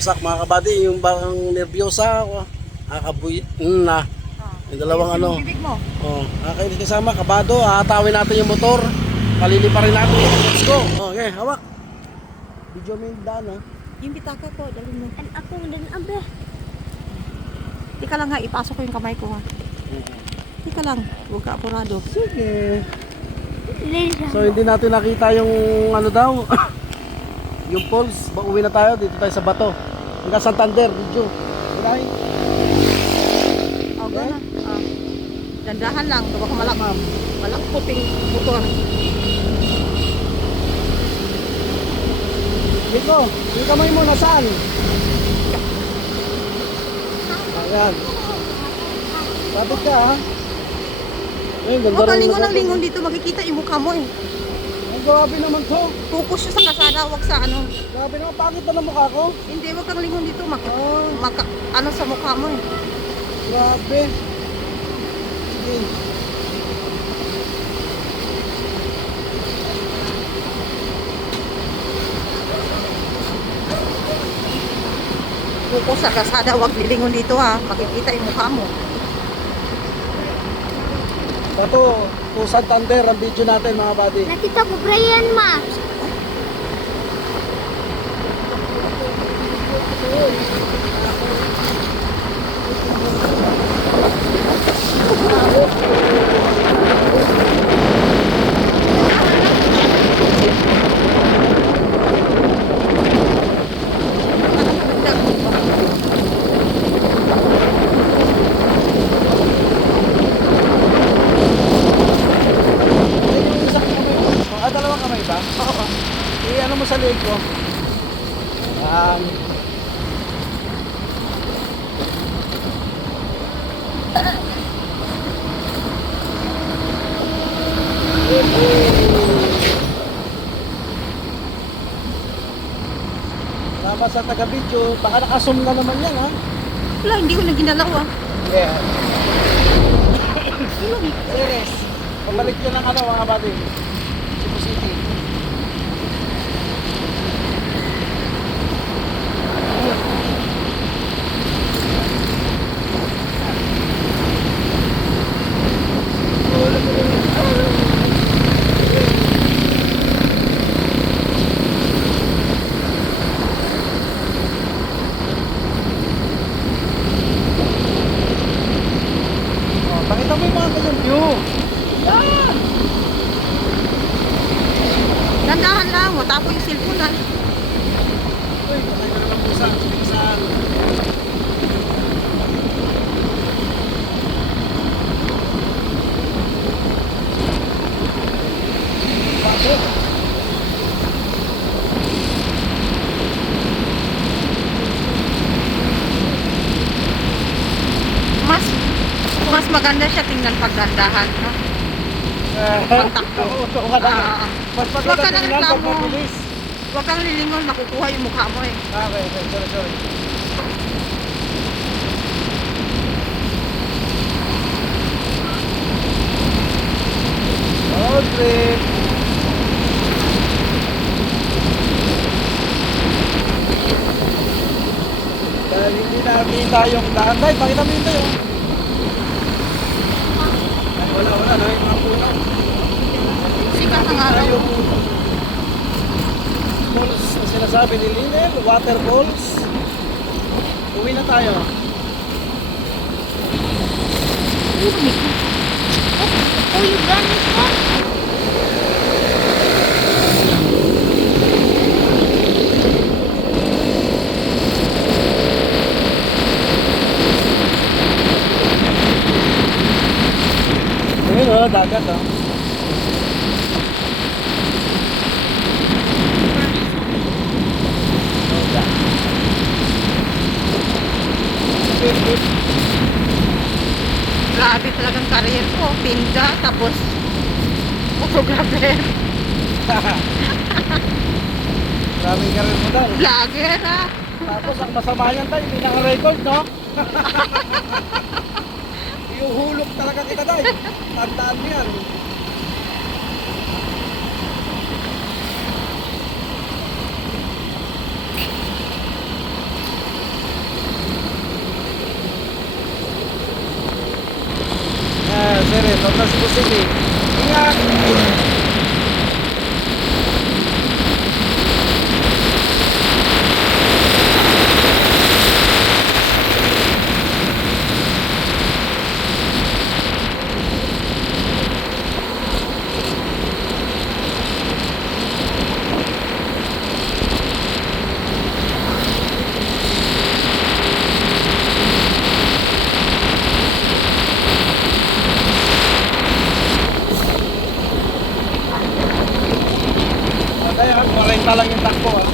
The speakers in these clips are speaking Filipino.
Saksak mga kabady, yung bang nervyosa, kakabuy na. Yung dalawang ano. Oh, kakainis kasama, kabado, aatawin natin yung motor. Paliliparin natin. Let's go. Okay, hawak. Video mo yung daan, ha? Yung bitaka ko, dali mo. An ako din abe. Tika lang ha, ipasok ko yung kamay ko ha. Tika lang, huwag ka apurado. Sige. Lisa. So hindi natin nakita yung ano daw. Yung poles. Uwi na tayo, dito tayo sa bato. Hanggang Santander, video. Unahin. Oh, gana. Dandahan lang, diba ka malak puting motor. Dito, yung kamay mo nasaan? Ayan. Sabit ka, ha? Ayun, ganda Huwag ka rin lingon naman. ng lingon dito, makikita yung mukha mo eh. Ang grabe naman to. Focus siya sa kasada, huwag sa ano. Grabe naman, pangit na ng mukha ko. Hindi, huwag kang lingon dito, ano sa mukha mo eh. Grabe. Sige. Focus sa kasada, huwag lilingon dito ha. Makikita yung mukha mo. Bato, to Santander ang video natin mga buddy. Nakita ko Brian ma. Yung isang kamay mo. Dalawang kamay ba? Oo. Ano mo sa leg ko? Salamat sa taga-video. Baka nakasum na naman yan, ha? Wala, hindi ko na ginalaw ah. Yeah. Series. Pabalik yun ng ano mga buddy. Cebu City. Pakita mo yung mga kanyang view. Yan! Dandahan lang, matapo yung cellphone ah. Uy, patay ka naman pusa. Sige saan? Bakit? Mas maganda siya tingnan pag dandahan. No? Pagtakbo. Oo nga lang. Mas Huwag ka maganda nang tingnan pag reklamo. mabilis. Huwag kang lilingon, makukuha yung mukha mo eh. Okay, sorry. Road trip. Dahil hindi nakita yung daan. Dahil, pakita mo yun tayo. Ay, wala. Dahil mga puno. Sikat ng araw. Yung falls na sinasabi ni Lionel, waterfalls. Uwi na tayo. Oh, you ganit ko. Ayun dagat Grabe talagang career ko. Tinda, tapos photographer. Maraming ka rin mo daw. Vlogger ah. Tapos ang masama niyan tayo, hindi naka-record, no? Iuhulog talaga kita tayo. Tandaan mo yan. Tere, total si Kusini. Ingat! Kaya 40 lang yung takbo ah.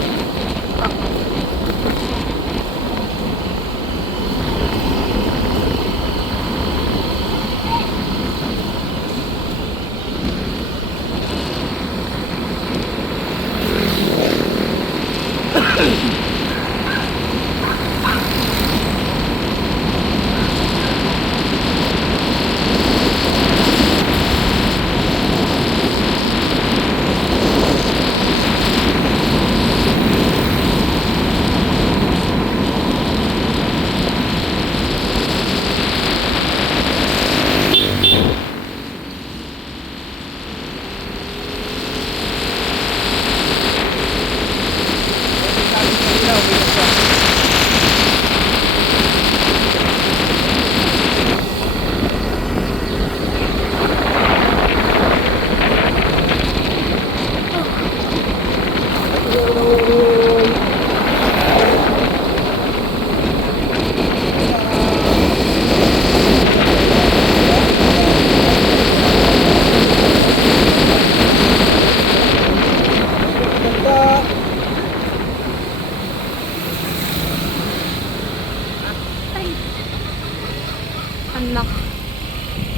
Anak.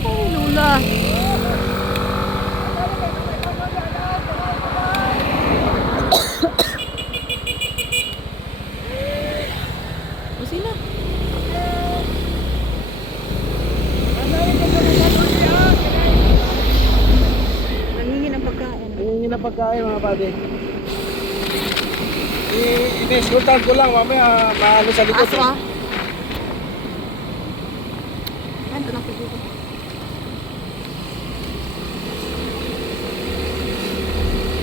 Ay, Lula. O sila. Nangingin ang pagkain. Hingin na pagkain mga buddy. I-escortan ko lang mamaya maalo sa likod. Aso ah. Ando lang dito.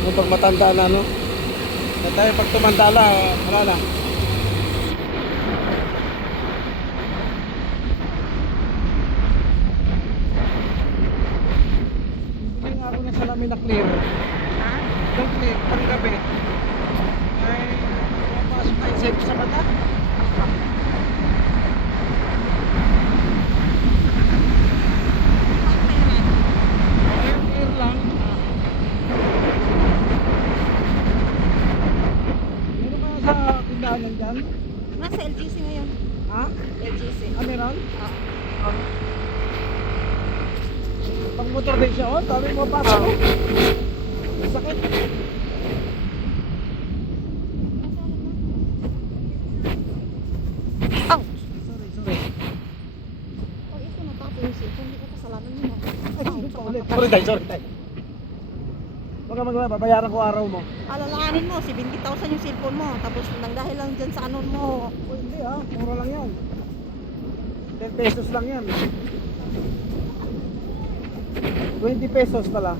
Yung pag matanda na no. Kaya tayo pag tumanda na, wala na. Bibili nga ako ng salamin na clear. Ha? Yung clear, pang gabi. Ay, pumapasok na insect sa mata. Ay, clear lang. Meron ka sa tindahan dyan? Nasa LGC ngayon. Ha? LGC. Ah, meron? Ah. Pang motor din siya, oh. Dami mo pasok. Sakit. Ow! Sorry. Oh, ito natapos yung cellphone. Hindi ko kasalanan yun. Sorry, tay. Baka babayaran ko araw mo. Alalahanin mo, 70,000 yung cellphone mo. Tapos nang dahil lang dyan sa anon mo. Oh, hindi ah, mura lang yan. 10 pesos lang yan. 20 pesos pala.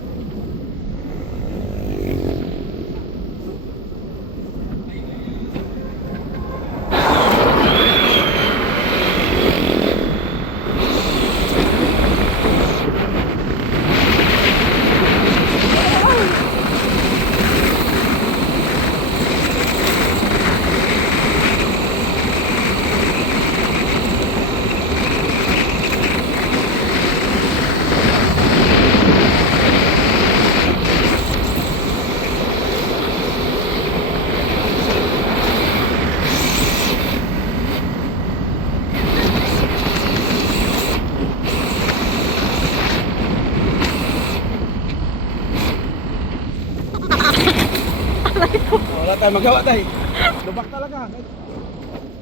Wala tayong magawa tayo. Lubak talaga.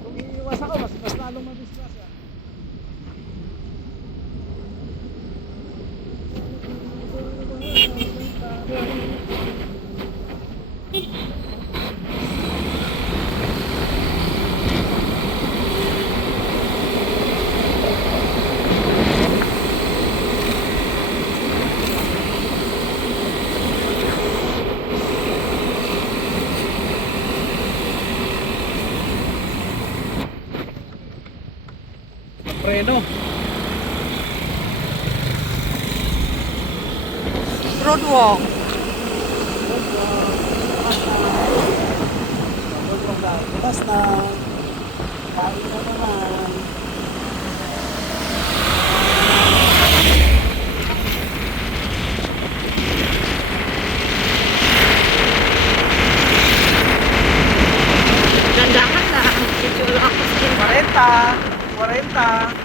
Kung iiwas ako, mas lalong madisgrasya. Moreno. Roadwalk. Bukas na. Kain na naman. Dandahan lang. Medyo ako sa 40.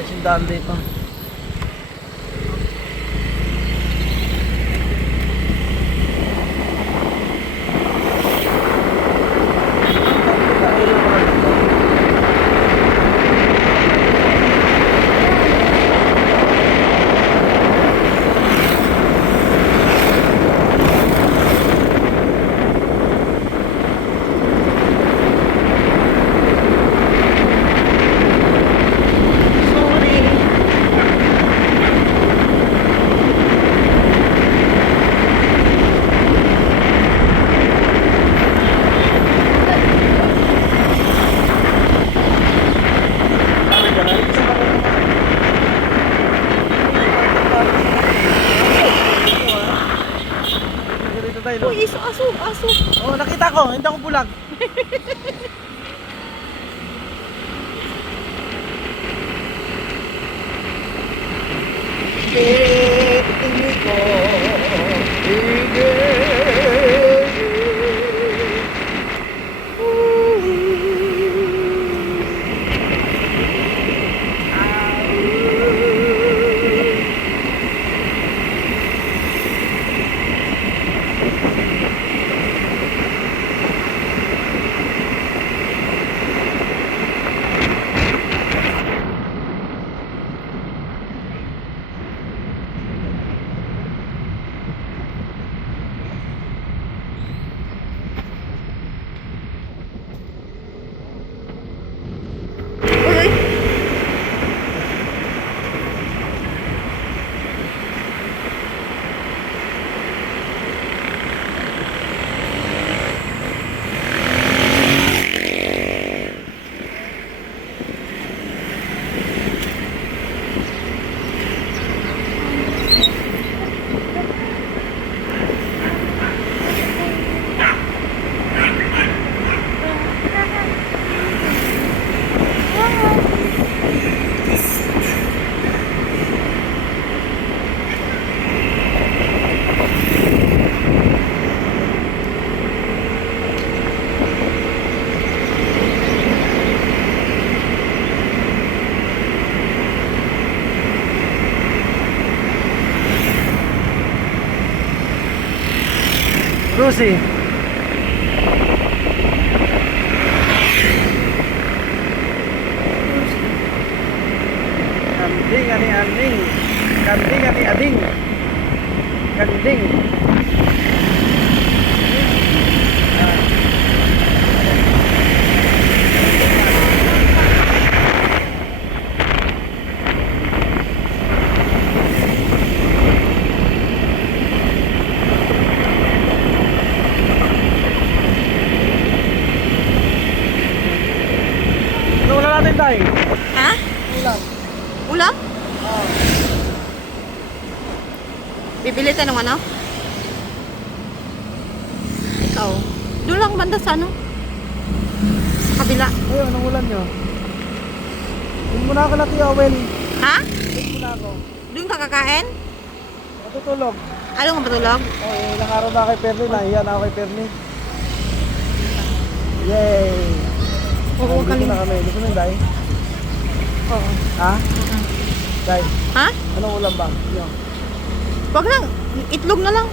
Ayos yung daan dito. Uy, aso. Oh, nakita ko, hindi ako bulag. Lucy. Kanding ani aning. Kanding ani ading. Kanding. Ano wala natin tayo? Ha? Ulam. Ulam? Oh. Bibili tayo ng ano? Ikaw. Doon lang banda sa ano? Sa kabila. Ayun, anong ulam nyo? Doon muna ako natin Owen. Ha? Doon muna ako. Doon ka kakain? Matutulog. Ano nga matulog? Oh, ilang araw na kay Perni. Nahiya na ako kay Perni. Yay! Oo, Dito na kami. Gusto mo yung Day? Oo. Ha? Day, Ha? anong ulam ba? Yung. Wag lang. Itlog na lang.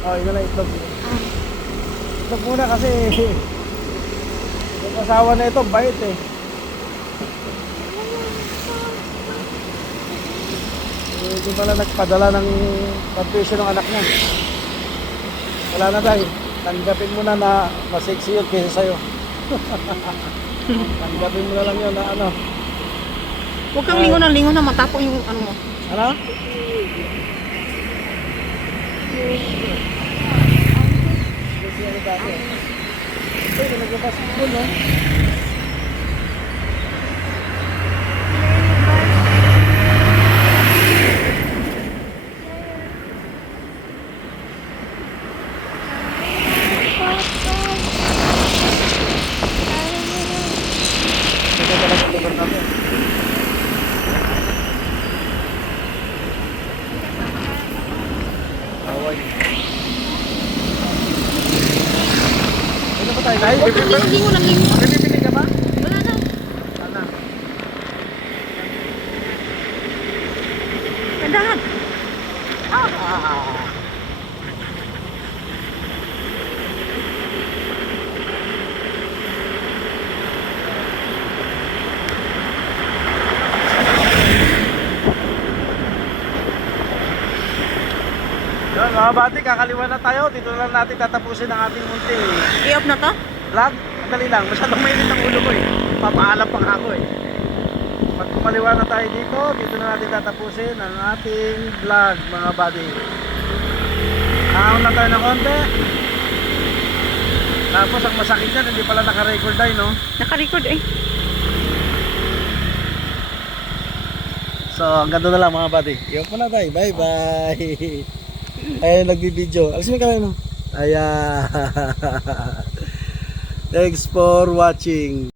Oh, ito na itlog. Ah. Itlog muna kasi Yung asawa na ito, bait eh. Hindi pala nagpadala ng pag-tuition ng anak niya. Wala na tayo. Tanggapin mo na mas sexy yun kaysa sa'yo. Tanggapin mo na lang yun na ano. Huwag kang lingon ng lingon na matapong yung ano mo. Ano? Kasi ano dati? Ito, nag-basketball, no? Ito talaga ang lugar natin. Away. Ano ba tayo? Huwag kang lingon ng lingon. Bibili ka ba? Wala na. Sana. Kandahan. Yun, mga bati, kakaliwa na tayo. Dito na lang natin tatapusin ang ating munti I-off na to? vlog. Madali lang, masyadong mainit ang ulo ko eh. Papaalam pa nga ako eh. Pag kumaliwa na tayo dito, dito na natin tatapusin ang ating vlog, mga buddy. Nakahon na tayo ng konti. Tapos ang masakit yan, hindi pala naka-record tayo, no? Naka-record eh. So, hanggang doon na lang mga buddy. Iwan po na tayo. Bye bye. Ayun, nagbibideo. Alas mo yung kamay mo. Ayan. Thanks for watching.